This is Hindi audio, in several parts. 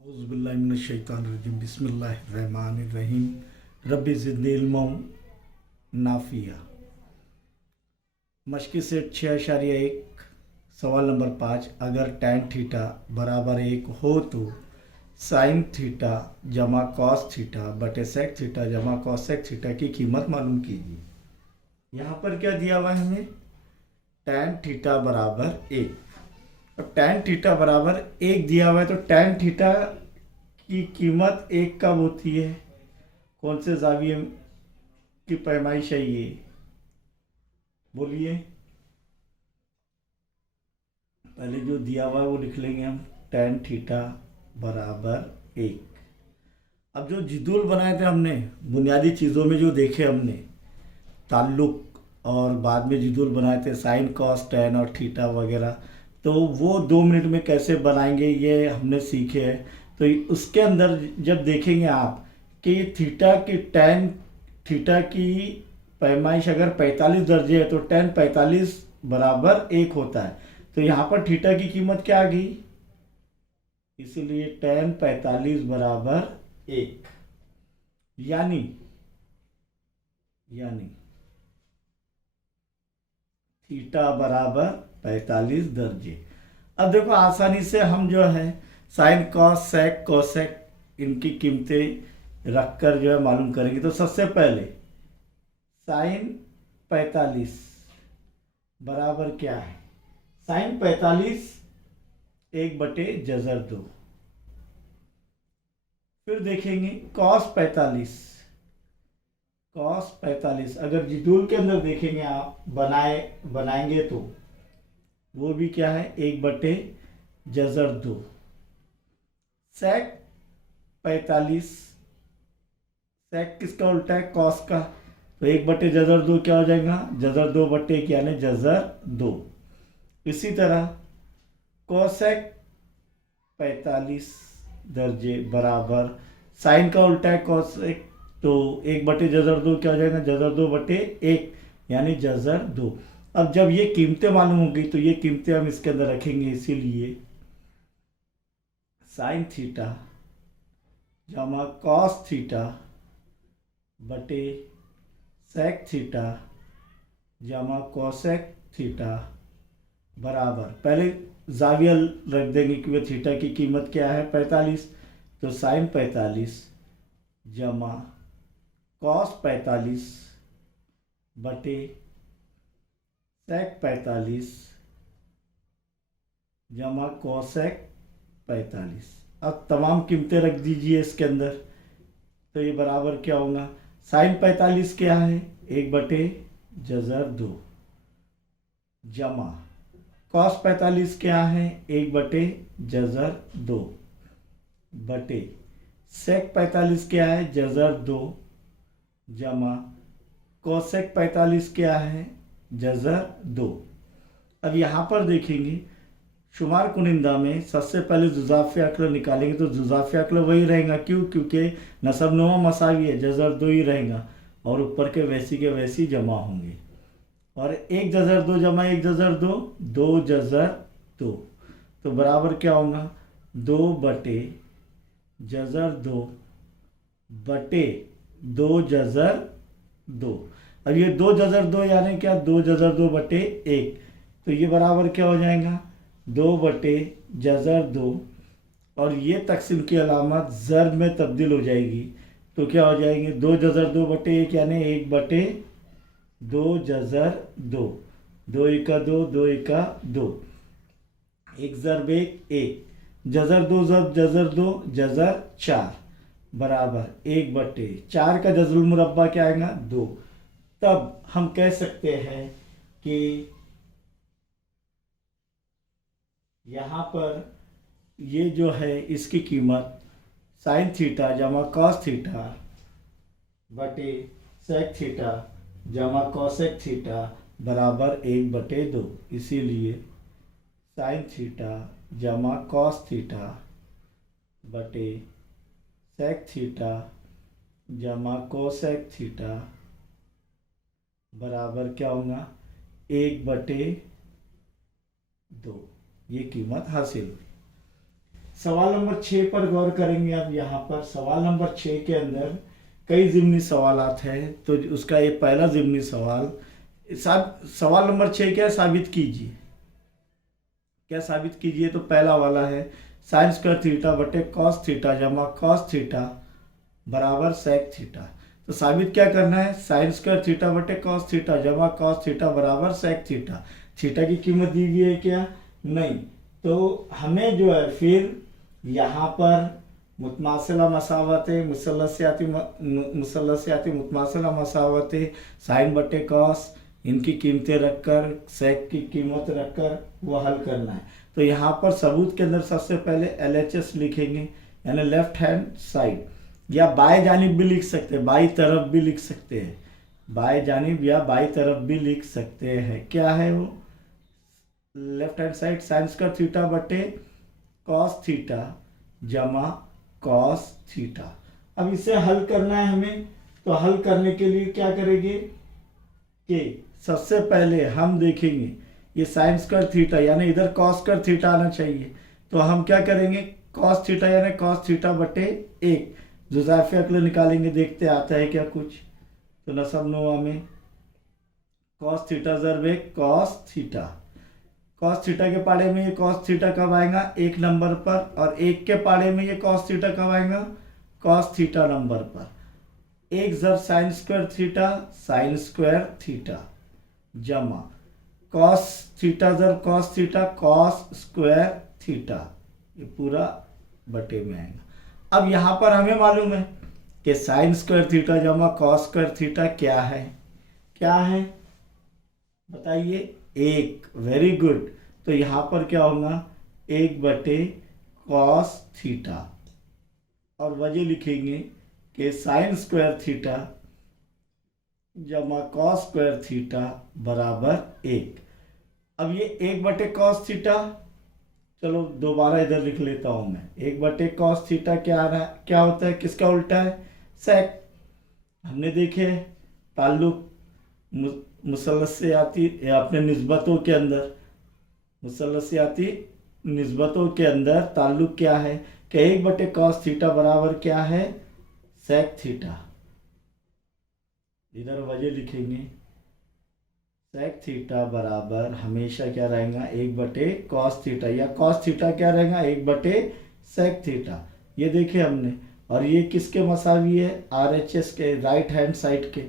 औज़ुबिल्लाहिमिनश्शैतानिर्रजीम बिस्मिल्लाहिर्रहमानिर्रहीम रब्बि ज़िदनी इल्मम नाफिया। मशक़ी सेट 6.1 सवाल नंबर 5। अगर tan थीटा बराबर 1 हो तो साइन थीटा जमा कॉस थीटा बटे सेक थीटा जमा कॉसेक थीटा की कीमत मालूम कीजिए। यहाँ पर क्या दिया हुआ है हमें? tan थीटा बराबर 1। अब tan थीटा बराबर 1 दिया हुआ है तो tan थीटा की कीमत 1 कब होती है? कौन से ज़ाविये की पैमाइश है ये? बोलिए। पहले जो दिया हुआ है वो लिख लेंगे हम, tan थीटा बराबर 1। अब जो जिदुल बनाए थे हमने, बुनियादी चीज़ों में जो देखे हमने ताल्लुक, और बाद में जिदुल बनाए थे साइन कॉस टैन और थीटा वगैरह, तो वो 2 मिनट में कैसे बनाएंगे ये हमने सीखे हैं। तो उसके अंदर जब देखेंगे आप कि थीटा की टैन थीटा की पैमाइश अगर 45 दर्जे है तो टैन 45 बराबर 1 होता है। तो यहाँ पर थीटा की कीमत क्या आ गई? इसीलिए टैन 45 बराबर 1, यानी थीटा बराबर 45 दर्जे। अब देखो आसानी से हम जो है साइन कॉस सेक कोसेक इनकी कीमतें रखकर जो है मालूम करेंगे। तो सबसे पहले साइन 45 बराबर क्या है? साइन 45 1/जज़र 2। फिर देखेंगे कॉस 45 अगर जिदूल के अंदर देखेंगे आप बनाएंगे तो वो भी क्या है? 1/जज़र 2। सेक 45 सेक किसका उल्टा है? कॉस का। तो 1/जज़र 2 क्या हो जाएगा? जज़र 2/1 यानी जज़र 2। इसी तरह कोसेक 45 दर्जे बराबर साइन का उल्टा है कोसेक, तो 1/जज़र 2 क्या हो जाएगा? जज़र 2/1 यानी जज़र 2। अब जब ये कीमतें मालूम होंगी तो ये कीमतें हम इसके अंदर रखेंगे। इसीलिए साइन थीटा जमा कॉस थीटा बटे सेक थीटा जमा कोसेक थीटा बराबर, पहले जाविया रख देंगे क्योंकि थीटा की कीमत क्या है? 45। तो साइन 45 जमा कॉस 45 बटे सेक 45 जमा कोसेक 45। अब तमाम कीमतें रख दीजिए इसके अंदर। तो ये बराबर क्या होगा? साइन 45 क्या है? 1/जज़र 2 जमा कॉस 45 क्या है? 1/जज़र 2 बटे सेक 45 क्या है? जज़र 2 जमा कोसेक 45 क्या है? जज़र 2। अब यहाँ पर देखेंगे शुमार कुनिंदा में सबसे पहले जुज़ाफ़े अक्ल निकालेंगे तो जुज़ाफ़े अक्ल वही रहेगा। क्यों? क्योंकि नसब नुमा मसावी है, जज़र 2 ही रहेगा और ऊपर के वैसी जमा होंगे। और 1/जज़र 2 जमा 1/जज़र 2 2/जज़र 2। तो बराबर क्या होगा? 2/जज़र 2 बटे 2/जज़र 2। अब ये 2/जज़र 2 यानी क्या? 2/जज़र 2/1। तो ये बराबर क्या हो जाएगा? 2/जज़र 2। और ये तकसीम की अलामत ज़र्ब में तब्दील हो जाएगी। तो क्या हो जाएंगे? 2/जज़र 2/1 यानी 1/2/जज़र 2। 2 × 2 2 × 2 1 ज़र्ब 1 1। जज़र 2 ज़र्ब जज़र 2 जज़र 4 बराबर 1/4 का जज़रुल मुरब्बा क्या आएगा? 2। तब हम कह सकते हैं कि यहाँ पर ये जो है इसकी कीमत साइन थीटा जमा कॉस थीटा बटे सेक थीटा जमा कॉसेक थीटा बराबर 1/2। इसीलिए साइन थीटा जमा कॉस थीटा बटे सेक थीटा जमा कोसेक थीटा बराबर क्या होगा? 1/2। ये कीमत हासिल हुई। सवाल नंबर 6 पर गौर करेंगे। अब यहाँ पर सवाल नंबर 6 के अंदर कई ज़िमनी सवालात हैं। तो उसका ये पहला ज़िमनी सवाल, सवाल नंबर 6 क्या है, साबित कीजिए। क्या साबित कीजिए? तो पहला वाला है साइन स्क्वायर थीटा बटे कॉस थीटा जमा कॉस थीटा बराबर सेक थीटा। तो साबित क्या करना है? साइन स्क्वायर थीटा बटे कॉस थीटा जमा कॉस थीटा बराबर सेक थीटा। थीटा की कीमत दी हुई है क्या? नहीं। तो हमें जो है फिर यहाँ पर मुतमासिला मसावते मुसलसियाती मुतमासिला मसावते साइन बटे कॉस इनकी कीमतें रखकर सेक की कीमत रखकर वो हल करना है। तो यहाँ पर सबूत के अंदर सबसे पहले LHS लिखेंगे, यानी लेफ्ट हैंड साइड, या बाएं जानिब भी लिख सकते हैं, बाई तरफ भी लिख सकते हैं, बाएं जानिब या बाई तरफ भी लिख सकते हैं। क्या है वो? Left hand side sign square theta बटे कॉस थीटा जमा कॉस थीटा। अब इसे हल करना है हमें। तो हल करने के लिए क्या करेंगे कि सबसे पहले हम देखेंगे ये साइन स्क्वायर थीटा यानी इधर कॉस स्क्वायर थीटा आना चाहिए। तो हम क्या करेंगे, कॉस थीटा यानी कॉस थीटा बटे 1 जुज़ाइफे अक्ल निकालेंगे, देखते आता है क्या कुछ। तो नसब नुमा में कॉस थीटा ज़रब 1 कॉस थीटा, कॉस थीटा के पाड़े में ये कॉस थीटा कब आएगा? 1 नंबर पर, और 1 के पाड़े में ये कॉस थीटा कब आएगा? कॉस थीटा नंबर पर। 1 ज़रब साइन स्क्वायर थीटा जमा कॉस थीटा ज़रब कॉस स्क्वायर थीटा, ये पूरा बटे में आएगा। अब यहाँ पर हमें मालूम है कि साइन स्क्वायर थीटा जमा कॉस स्क्वायर थीटा क्या है? क्या है बताइए? 1। Very good. तो यहाँ पर क्या होगा? 1 बटे कॉस थीटा, और वजह लिखेंगे कि साइन स्क्वायर थीटा जमा कॉस स्क्वायर थीटा बराबर 1। अब ये 1 बटे कॉस थीटा, चलो दोबारा इधर लिख लेता हूं मैं। 1 बटे कॉस थीटा क्या आ रहा है? क्या होता है? किसका उल्टा है? सेक। हमने देखे ताल्लुक मुसलसियाती अपने निस्बतों के अंदर, मुसलसियाती निस्बतों के अंदर ताल्लुक क्या है कि 1 बटे कॉस थीटा बराबर क्या है? Sec theta. इधर वजह लिखेंगे, सेक थीटा बराबर हमेशा क्या रहेगा? 1 बटे कॉस थीटा, या कॉस थीटा क्या रहेगा? 1 बटे सेक थीटा। ये देखे हमने। और ये किसके मसावी है? RHS के, राइट हैंड साइड के।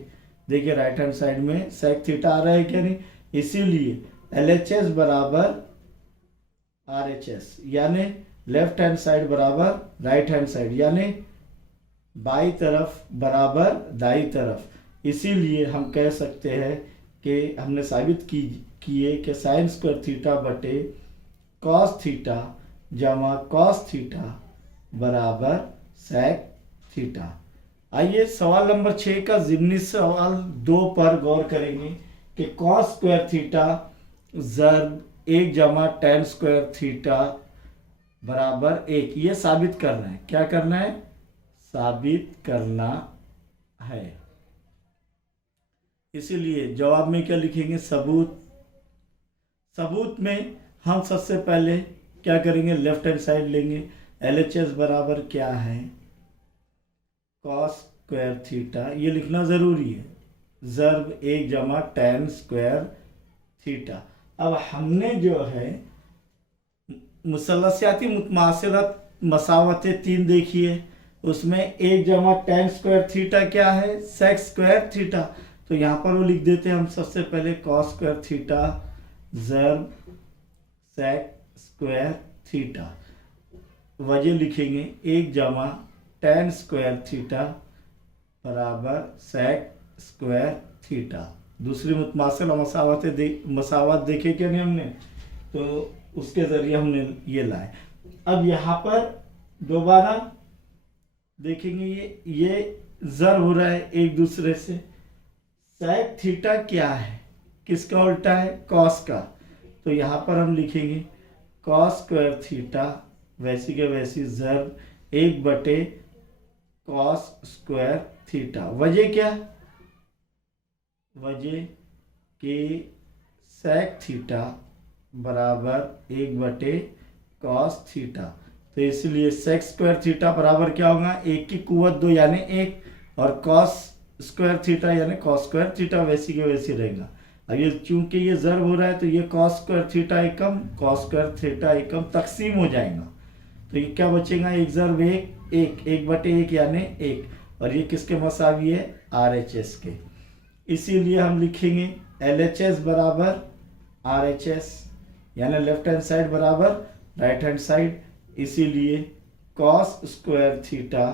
देखिए राइट हैंड साइड में सेक थीटा आ रहा है क्या? नहीं। इसीलिए LHS बराबर RHS, यानी लेफ्ट हैंड साइड बराबर राइट हैंड साइड, यानी बाई तरफ बराबर दाई तरफ। इसीलिए हम कह सकते हैं कि हमने साबित किए कि साइन स्क्वायर थीटा बटे कॉस थीटा जमा कॉस थीटा बराबर सेक थीटा। आइए सवाल नंबर 6 का ज़िमनी सवाल 2 पर गौर करेंगे कि कॉस स्क्वायर थीटा ज़रब 1 जमा टेन स्क्वायर थीटा बराबर 1, ये साबित करना है। क्या करना है? साबित करना है। इसीलिए जवाब में क्या लिखेंगे? सबूत। सबूत में हम सबसे पहले क्या करेंगे? लेफ्ट हैंड साइड लेंगे। LHS बराबर क्या है? कॉस स्क्वायर थीटा, ये लिखना ज़रूरी है, ज़रब 1 जमा टेन स्क्वायर थीटा। अब हमने जो है मुसलसियाती मुतमासिलत मसावतें 3 देखी है, उसमें 1 जमा टेन स्क्वायर थीटा क्या है? Sec square theta. तो यहाँ पर वो लिख देते हैं हम सबसे पहले कॉस स्क्वायर थीटा ज़रब सेक स्क्वायर थीटा। वजह लिखेंगे 1 जमा टेन स्क्वायर थीटा बराबर सेक स्क्वायर थीटा। दूसरी मुतमासिल मसावत देखे क्या नहीं हमने? तो उसके ज़रिए हमने ये लाए। अब यहाँ पर दोबारा देखेंगे, ये ज़र हो रहा है एक दूसरे से। सेक थीटा क्या है? किसका उल्टा है? कॉस का। तो यहाँ पर हम लिखेंगे कॉस स्क्वायर थीटा वैसी के वैसी ज़रब 1 बटे कॉस स्क्वायर थीटा। वजह क्या? वजह कि सेक थीटा बराबर 1 बटे कॉस थीटा। तो तो इसलिए सेक स्क्वायर थीटा बराबर क्या होगा, एक की कुवत दो यानी एक, और कॉस स्क्वायर थीटा यानी कॉस स्क्वायर थीटा वैसी के वैसी रहेगा। अब ये चूंकि ये ज़र्ब हो रहा है तो ये कॉस स्क्वायर थीटा एकम कॉस स्क्वायर थीटा एकम तकसीम हो जाएगा। तो ये क्या बचेगा, एक ज़र्ब एक, एक बटे एक यानी एक, और ये किसके मसावी है, RHS के। इसीलिए हम लिखेंगे LHS बराबर RHS, यानी लेफ्ट हैंड साइड बराबर राइट हैंड साइड। इसीलिए कॉस स्क्वायर थीटा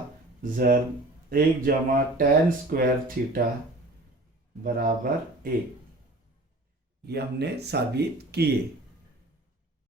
ज़र्ब एक जमा tan स्क्वायर थीटा बराबर एक, ये हमने साबित किए।